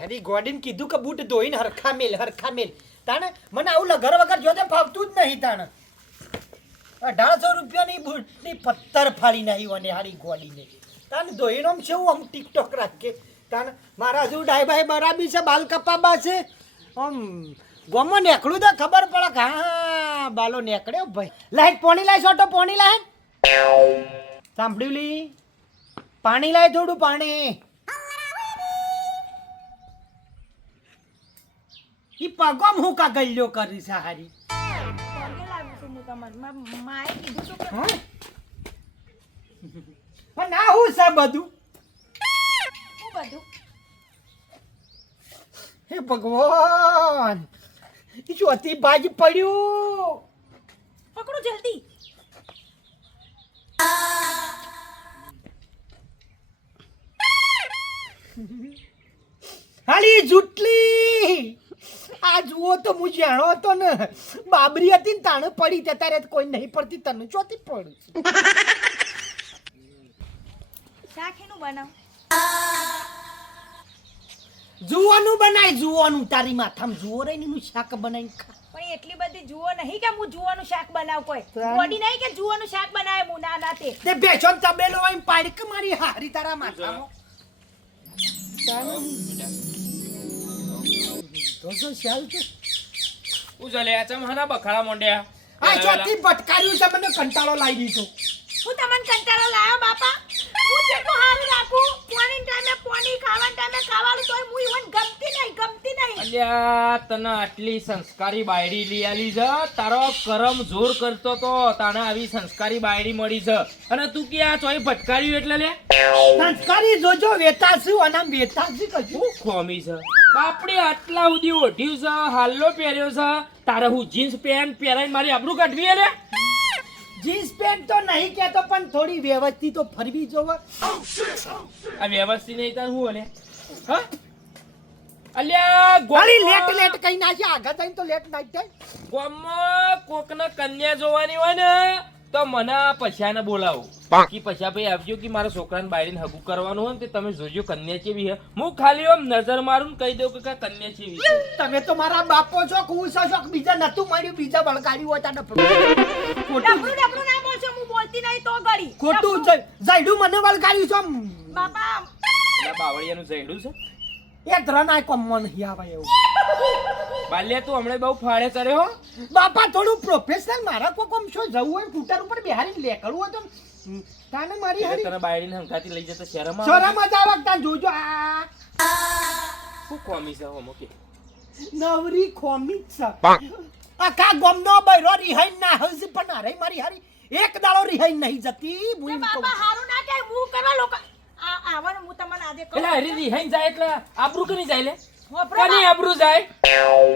હરી ગોડીને કીધું કે બૂટ ધોઈને હરખા મેલ તાણે મને આવું લગર વગર જોતે ફાવતું જ નહીં તાણે 1800 રૂપિયાની બૂટની પત્તર ફાડી નાખી અને હારી ગોડીને તાને ધોઈનો છે હું આમ ટિકટોક રાખે તાને મારા હજુ ડાયભાઈ બરાબી છે બાલ કપાબા છે આમ ગોમાં નેકળું તો ખબર પડે કે હા બાલો નેકળ્યો ભાઈ લાઈટ પોણી લાય છોટો પોણી લાય સાંભળ્યું લી પાણી લાય થોડું પાણી ઈ પગમ હું કા ગલ્યો કરી છે હારી પણ ના હું છે બધું હે ભગવાન ઈ ચોથી બાજ પડ્યું પકડો જલ્દી હાલી જુટલી આ જુઓ તો હું જાણો હતો ને બાબરી હતી ને તાણે પડી તે તારે કોઈ નહીં પડતી તને ચોથી પડું શાક એનું બનાવ જુવાનું બનાય જુવાનું તારી માથામાં જુઓ રહીને એનું શાક બનાવીને ખા પણ એટલી બધી જુઓ નહીં કે હું જુવાનું શાક બનાવ કોઈ બોડી નહીં કે જુવાનું શાક બનાવે હું ના તે બેસો તબેલો આવીને પાડી કે મારી હારી તારા માથામાં તો શાલ છે ઉજલે ચમ હના બખાડા મોંડ્યા આ ચોથી ભટકાર્યું છે મને કંટાળો લાવી દીધો હું તમને કંટાળો લાવ્યો બાપા હું જેટલું હારું રાખું પાણી ટાઈમે પાણી ખાવાના ટાઈમે ખાવાનું તોય હું ઈવન ગમતી નહીં અલ્યા તને આટલી સંસ્કારી બાયડી લઈ આલી છે તારો કરમ જોર કરતો તો તાને આવી સંસ્કારી બાયડી મળી છે અને તું કે આ ચોઈ ભટકાર્યું એટલે લે સંસ્કારી જોજો વેતાસુ અનામ વેતાસુ કજુ હું ખોમી છે બાપડી આટલા સુધી ઓઢ્યું છે હાલ્લો પહેર્યો છે તારે હું જીન્સ પેન્ટ પહેરાઈને મારી આબરૂ કાઢવી લે જીન્સ પેન્ટ તો નહીં કહેતો પણ થોડી વ્યવસ્થિત તો ફરવી જોવા આ વ્યવસ્થિત નહીં તાર હું અલે હા અલ્યા ગોળી લેટ કઈ નાખી આગળ જઈને તો લેટ નાખ જાય ગામમાં કોકને કન્યા જોવાની હોય ને તો મને પછાને બોલાવો બાકી પછા ભાઈ આવજો કે મારા છોકરાને બાયરીને હગું કરવાનું હોય ને તે તમે જોજો કન્યા ચેવી હે હું ખાલી આમ નજર મારું કહી દઉં કે કન્યા ચેવી છે તમે તો મારા બાપો છો હું છો બીજા નતું મળ્યું બીજા બળકાડ્યું હોય તાને ડબલું ના બોલશો હું બોલતી નહીં તો ગળી ખોટું જાયડું મને બળકાડ્યું છો બાપા એટલે બાવળિયાનું જઈડું છે એ ધ્રનાય કોમમાં નહીં આવે એવું બાલ્યા તું હમણાં બહુ ફાડે ચડે હો બાપા થોડું પ્રોફેશનલ મારા કોઈ કોમ શું જવું હોય સ્કૂટર ઉપર બેહારીને લેકડવું હોય તો તાને મારી હારી તને બાયડીને હંકાતી લઈ જતા શરમ મજા આવે તાન જોજો આ શું કોમી છે હોમો કે નવરી ખોમી છે આખા ગોમનો બૈરો રિહાઈ ના હશે પણ અરે મારી હારી એક દાડો રિહાઈ નહીં જતી હું બાપા હારું ના કે હું કરવા લોકો આવવાનું હું તમને આજે કહું એટલે હરી રિહાઈ જાય એટલે આબરૂ કની જાય લે હોપરો કની આબરૂ જાય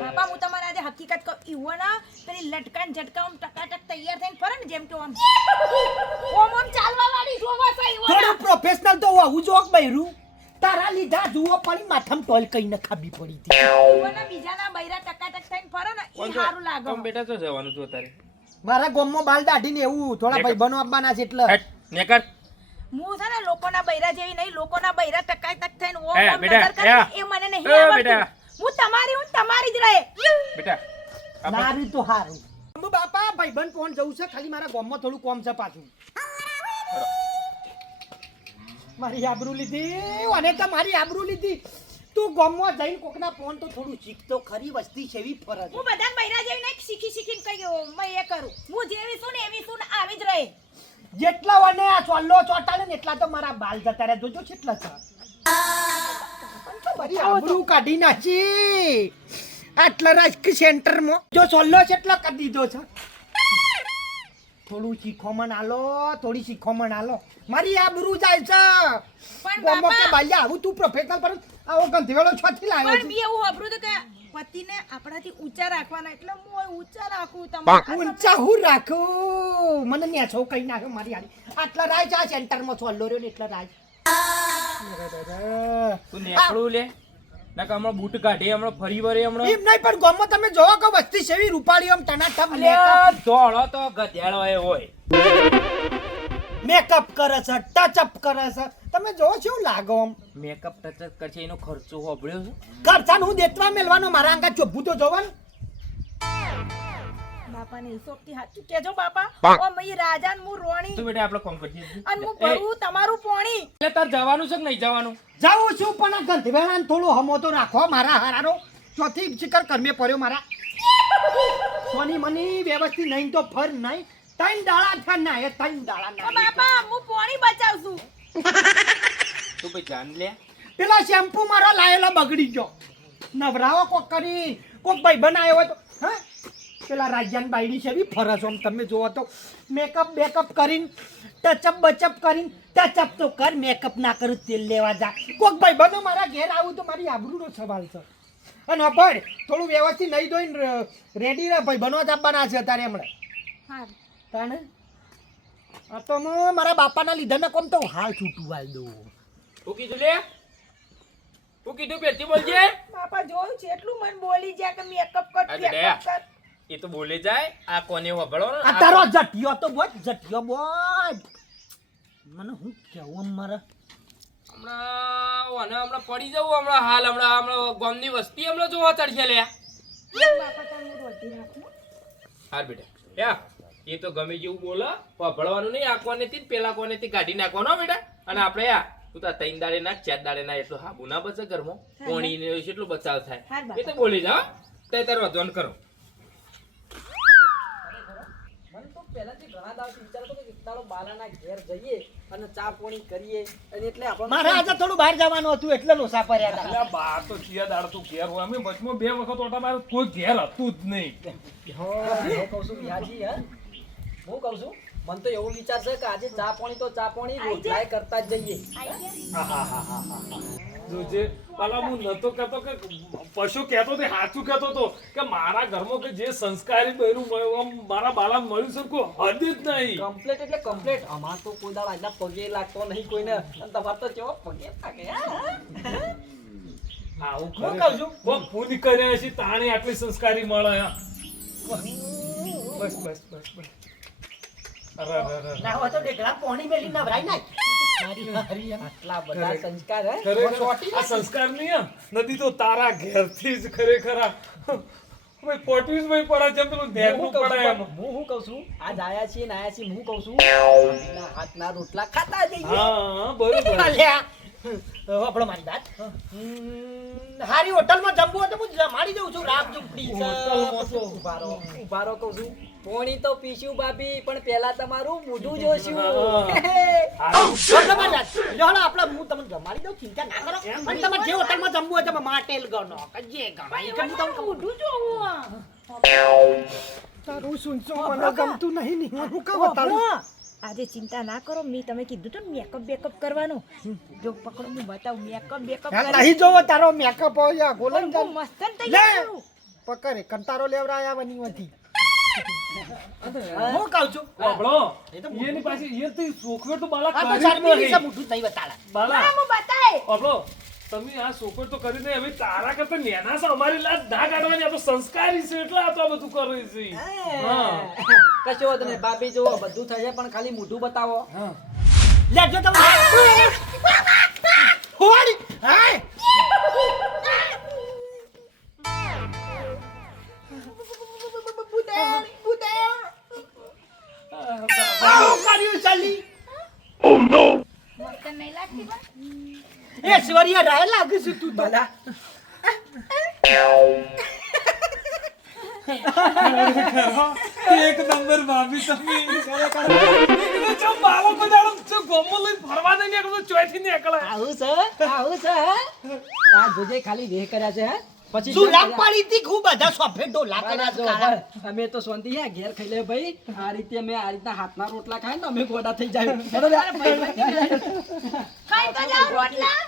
બાપા હું તમારે આજે હકીકત કહું ઈવોના પેલી લટકાન ઝટકામ ટકાટક તૈયાર થઈને ફરે ને જેમ કે આમ ઓમ ચાલવા વાળી જોવા છે ઈવોના થોડું પ્રોફેશનલ તો હું જોક બૈરું તારા લીધા જુઓ પડી માથામાં ટોલ કઈને ખાબી પડી હતી ઈવોના બીજાના બૈરા ટકાટક થઈને ફરે ને ઈ સારું લાગે કમ બેટા તો જવાનું છું તારે મારા ગોમમાં બાલ દાઢીને એવું થોડા ભાઈ બનો આપવાના છે એટલે હટ નેકર હું છે ને લોકોના બૈરા જેવી નહીં લોકોના બૈરા ટકાટક થઈને ઓમ હે, ઓમ બેટા, નજર કરે હે. એ મને નહીં હે, આવડતું બેટા. હું તમારી જ રહે બેટા નારી તો હારું બાપા ભાઈબંધ ફોન જવું છે ખાલી મારા ગામમાં થોડું કોમ છે પાછું મારી આબરૂ લીધી અને તમારી આબરૂ લીધી તું ગામમાં જઈને કોકના ફોન તો થોડું શીખતો ખરી વસ્તી છે એવી ફરજ હું બધા બૈરા જેવી નહીં શીખીને કઈ મેં એ કરું હું જેવી છું ને એવી છું ને આવી જ રહે જેટલા વને આ ચોલ્લો ચોટાડે ને એટલા તો મારા બાલ જતા રહે જોજો કેટલા છે મારી આબરૂ કાઢી નાખી આટલા રાજકીય સેન્ટરમાં જો ચોલ્લો કેટલો કરી દીધો છે થોડું શીખોમણ આલો થોડી શીખોમણ આલો મારી આબરૂ જાય છે પણ ગોમો કે બાપા બાલ્યા આવું તું પ્રોફેશનલ પર આવો ગંધેડો છોથી લાવ્યો પણ છે બી એવું વાપરું તો કે પતિને આપણાથી ઊંચા રાખવાના એટલે હું ઊંચા રાખું તમારે ઊંચા હું રાખું મને ન્યા છો કઈ નાખ્યો મારી હારી આટલા રાજ આ સેન્ટરમાં ચોલ્લો રહ્યો ને એટલા રાજ તું નેકળું લે ના કે હમણાં બૂટ કાઢી હમણાં ફરી વળી હમણાં એમ નહીં પણ ગામમાં તમે જોવો કે વસ્તી સેવી રૂપાળી આમ ટનાટમ અલ્યા ધોળો તો ગધેડો એ હોય મેકઅપ કરે છે ટચઅપ કરે છે તમે જો શું લાગો આમ મેકઅપ ટચ કરશે એનો ખર્ચો હોબળ્યો છે ખર્ચાને હું દેતવા મેલવાનો મારા અંગા ચોભું તો જોવાનું બાપાને હિસાબથી સાચું કેજો બાપા ઓ મઈ રાજા ને હું રોણી તું બેટા આપણે કોમ કરજે અને હું ભરું તમારું પોણી એટલે તાર જવાનું છે કે નહીં જવાનું જાઉં છું પણ આ ગંધવેળાને થોડો હમો તો રાખો મારા હારાનો ચોથી શિખર કર્મે પડ્યો મારા સોની મની વ્યવસ્થિત નહીં તો ફર નહીં ત્રણ દાડા થયા ના એ ત્રણ દાડા ઓ ના બાપા હું પોણી બચાવશું તું ભાઈ જાન લે પેલા શેમ્પુ મારો લાયેલો બગડી ગયો નવરાવો કોક કરી કોક ભાઈ બનાવ્યો હોય તો હા પેલા રાજ્યાન બાયડી છે બી ફરસ આમ તમે જોવો તો મેકઅપ બેકઅપ કરીને ટચઅપ બચઅપ કરીને ટચઅપ તો કર મેકઅપ ના કરું તેલ લેવા જા કોક ભાઈ બનો મારા ઘેર આવું તો મારી આબરૂનો સવાલ છે અને અપડ થોડું વ્યવસ્થિત નહીં ધોઈને રેડી રહે ભાઈ બનો જ આપવાના છે અત્યારે હમણાં હા તાણે આ તો હું મારા બાપાના લીધા ને કોમ તો હાલ છૂટું વાલ દઉં તું કીધું લે તું કીધું પેટી બોલજે બાપા જોયું છે એટલું મને બોલી જાય કે મેકઅપ કર અરે makeup દયા. કર. એ તો બોલે જાય આ કોને વભળો ને આ તારો જટિયો તો બોલ જટિયો બોલ મને હું કેવું આમ મારા હમણાં પડી જવું હમણાં ગામની વસ્તી હમણાં જોવા ચડશે લે બાપા તમે રોટી રાખો હાર બેટા યા એ તો ગમે જેવું બોલે વભળવાનું નહીં આ કોનેથી ને પેલા કોનેથી કાઢી નાખવાનો બેટા અને આપણે યા તું તાર ત્રણ દાડે ના ચાર દાડે ના એટલું હાબુ ના બચે ઘરમાં પોણી ને કેટલું બચાવ થાય હાર બાપા. એ તો બોલી જા તે તાર વધવાનું કરો મને તો પહેલાથી ઘણા દાવ વિચારતો કે તારો બાલાના ઘેર જઈએ અને ચા પાણી કરીએ અને એટલે આપણને મારે આજે થોડું બહાર જવાનું હતું એટલે લોસા પડ્યા હતા અલ્યા બાર તો ચિયા દાડ તું ઘેર હોય અમે વચમાં 2 વખત ઓટા મારે કોઈ ઘેર હતું જ નહીં હું કહું છું વિહાજી હે હું કહું છું મને તો એવું વિચાર છે કે આજે ચા પાણી રોટલાય કરતા જ જઈએ આઈ ગયા જોજે પાલા હું નતો કહેતો કે પશુ કહેતો તે સાચું કહેતો તો કે મારા ઘરમાં કે જે સંસ્કારી બૈરું મળ્યું આમ મારા બાલા મળ્યું છે કોઈ હદ જ નહીં કમ્પ્લેટ એટલે કમ્પ્લેટ અમાર તો કોઈ દાડ આજના પગે લાગતો નહીં કોઈને અને તમાર તો કેવો પગે લાગે આવું હું કહું છું. કોક પૂરી કર્યા છે તાણે આટલી સંસ્કારી મળે હા. બસ બસ બસ બસ અરે અરે અરે ના હોય તો ડેકડા પોણી મેલી નવરાઈ નાખ મારી હારી એમ. આટલા બધા સંસ્કાર હે ખરેખર આ સંસ્કાર નહીં હા. નથી તો તારા ઘેરથી જ ખરેખર આ ભાઈ પોટવીસ ભાઈ પડે જેમ પેલું ધ્યાનનું પડે એમ હું શું કહું છું આજ આયા છીએ ને આયા છીએ હું કહું છું ભાભીના હાથના રોટલા ખાતા જઈએ હા બરોબર અલ્યા આપણો મારી વાત હારી હોટલમાં જમવું હોય તો હું જમાડી દઉં છું રામ ઝૂંપડી છે ઉભા રહો કહું છું પોણી તો પીશું ભાભી પણ પહેલા તમારું મોઢું જોશું હા. આપણે હું તમને જમાડી દઉં ચિંતા ના કરો પણ તમારે જે હોટલમાં જમવું હોય તમે માટેલ ગણો કે જે ગણો એ ગણું તમને કહું. મોઢું જોવું આ. તારું સુનસો મને ગમતું નહીં હું કહું તારું આજે ચિંતા ના કરો મેં તમે કીધું તો મેકઅપ બેકઅપ કરવાનું જો પકડો હું બતાવું મેકઅપ બેકઅપ નહીં જોવો તારો મેકઅપ હોય ગોલન મસ્ત લે તૈયાર કરું. પકડે કંતારો લેવરાયા બની હતી હું કહું છું આપણો એની પાછી એ તો સોખવેર તો બાલા આ તો કરી જ શર્મીલી છે નહીં. મોઢું જ નહીં બતાડા બાલા હા, હું બતાય આપણો તમે આ સોખવેર તો કરી નહીં હવે તારા કરતા નેના છે અમારી લાજ ના કાઢવાની આ તો સંસ્કારી છે એટલે આ તો આ બધું કરે છે હા કશો વાંધો નહીં ભાભી જુઓ બધું થશે પણ ખાલી મોઢું બતાવો હા લેજો તમે હોડી હાય આવું કર્યું ચાલી મસ્ત નહીં લાગતી પણ? ઐશ્વર્યા રાય લાગે છે તું તો એક નંબર ભાભી તમે જો બાલો બજાડો જો ગોમો લઈ ફરવા દે ને તો ચોઈથી નીકળે આવું છે આ જોજે ખાલી વેહ કર્યા છે હે પછી શું લાગ પાડી હતી ખૂબ બધા સોફે ડોલા કર્યા છે કાળા. અમે તો શાંતિ હે ઘેર ખાઈ લે ભાઈ આ રીતે અમે આ રીતના હાથના રોટલા ખાય ને અમે ગોડા થઈ જાય ખાઈ તો જાઓ રોટલા.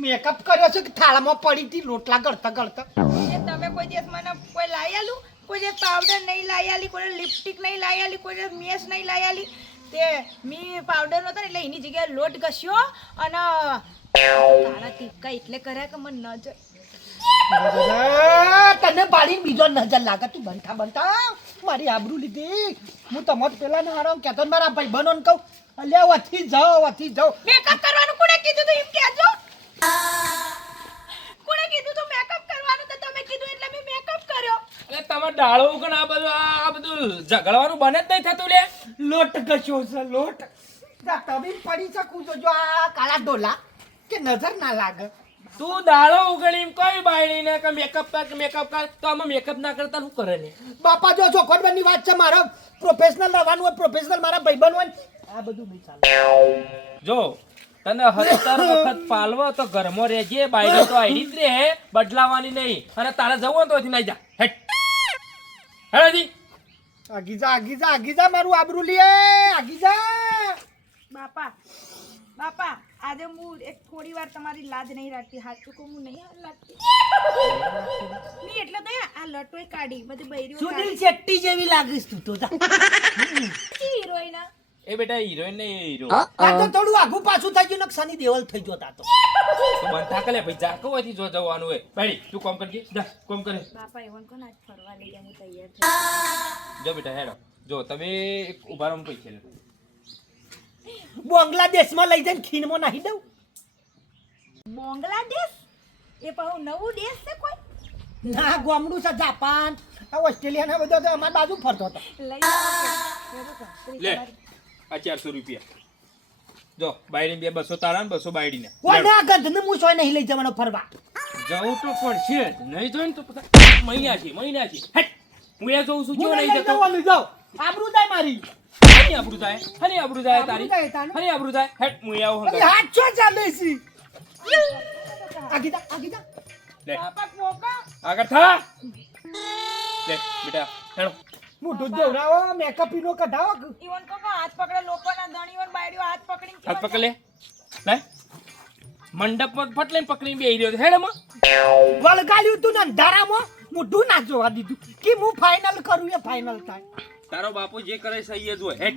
મેકઅપ કર્યો છે કે થાળામાં પડી હતી રોટલા ગળતા ગળતા એ તમે કોઈ દિવસ મને કોઈ લાવી આલું કોઈ દિવસ પાવડર નહીં લાવી આલી કોઈ દિવસ લિપસ્ટિક નહીં લાવી આલી કોઈ દિવસ મેસ નહીં લાવી આલી તે મી પાવડર નતો ને એટલે એની જગ્યાએ લોટ ઘસ્યો અને કાળા ટીપકા એટલે કર્યા કે મને ન જ તને પાડીને બીજો નજર લાગે તું બનતા મારી આબરૂ લીધી હું તમાર પેલા ના હારો કહેતો ને મારા ભાઈ બનો ને કહું અલ્યા વથી જાઓ મેકઅપ કરવાનું કોણે કીધું તું એમ કહેજો કોણે કીધું તું મેકઅપ કરવાનું તો તમે કીધું એટલે મેં મેકઅપ કર્યો એટલે તમારે ડાળો ઉગણ આ બધું ઝઘડવાનું બને જ નહીં થતું લે. લોટ કશો છે લોટ તમે પડી શકું છો જો આ કાળા ડોલા કે નજર ના લાગે તું દાળો ઉગણી એમ કોઈ બાયણીને કે મેકઅપ કર તો આમાં મેકઅપ ના કરતા શું કરે ને? બાપા જો ચોખવટની વાત છે મારો પ્રોફેશનલ રહેવાનું હોય પ્રોફેશનલ મારા ભાઈબંધ હોય આ બધું નહીં ચાલે જો તને 70 વખત પાલવો તો ઘરમાં રહેજે, બાયડી તો આઈડી જ રહે, બદલાવાની નહીં. અને તારે જવું હોય તો અહીંથી નહીં જા. હેટ હેડાજી. આગી જા મારું આબરૂ લે આગી જા બાપા આજે હું એક થોડી વાર તમારી લાજ નહીં રાખતી હાચું કહું હું નહીં લાગતી નહીં એટલે તો આ લટોય કાઢી બધી બૈરીઓ સુનિલ શેટ્ટી જેવી લાગીશ તું તો જા હિરોઈન એ બેટા હિરોઈન ને હીરો આ તો થોડું આગું પાછું થઈ ગયું ને સની દેવલ થઈ ગયો તા તો બંધા કલે ભાઈ જા કોઈથી જો જવાનું હોય. ભાઈ તું કામ કરજે, જા કામ કરે. બાપા એવન કોણ આજ ફરવા લઈ ગયા હું તૈયાર થઈ જો બેટા હેડો. જો તમે એક ઉભા રહો પૈસા લે. બાંગ્લાદેશમાં લઈ જઈને ખીણમાં નાખી દઉં બાંગ્લાદેશ એ પાછું નવું દેશ છે કોઈ ના ગામડું છે જાપાન આ ઓસ્ટ્રેલિયા ને બધો તો અમારી બાજુ ફરતો હતો લઈ લે આ 400 રૂપિયા. જો બાયડી બે 200 તારા ને 200 બાયડીને. કોના ગંધને હું સોય નહીં લઈ જવાનો ફરવા જવું તો પડશે નહીં જોઈને તો પછી મહિના છે હેટ હું એ જોઉં છું જો હું નહીં લઈ જતો. જવાનું જાઉં આબરૂ જાય મારી હની આબરૂ જાય તારી આબરૂ જાય તારી. હની આબરૂ જાય હેટ હું આવું અરે હંગાત. હાથ છો ચાલે છે આગી જા લે બાપા કોકા આગળ થા. લે બેટા હેડો. મોઢું દોરાવો મેકઅપ ઈનો કઢાવો ઈવન કોકા હાથ પકડે લોકોના ધણીવન બાયડીઓ હાથ પકડીને હાથ પકડ લે. લે મંડપમાં ફટલીને પકડીને બેહી રહ્યો છે. હેડમાં વળગાડ્યું તું ને અંધારામાં મોઢું ના જોવા દીધું કે હું ફાઇનલ કરું એ ફાઇનલ થાય તારો બાપુ જે કરે છે એ જ હોય. હેટ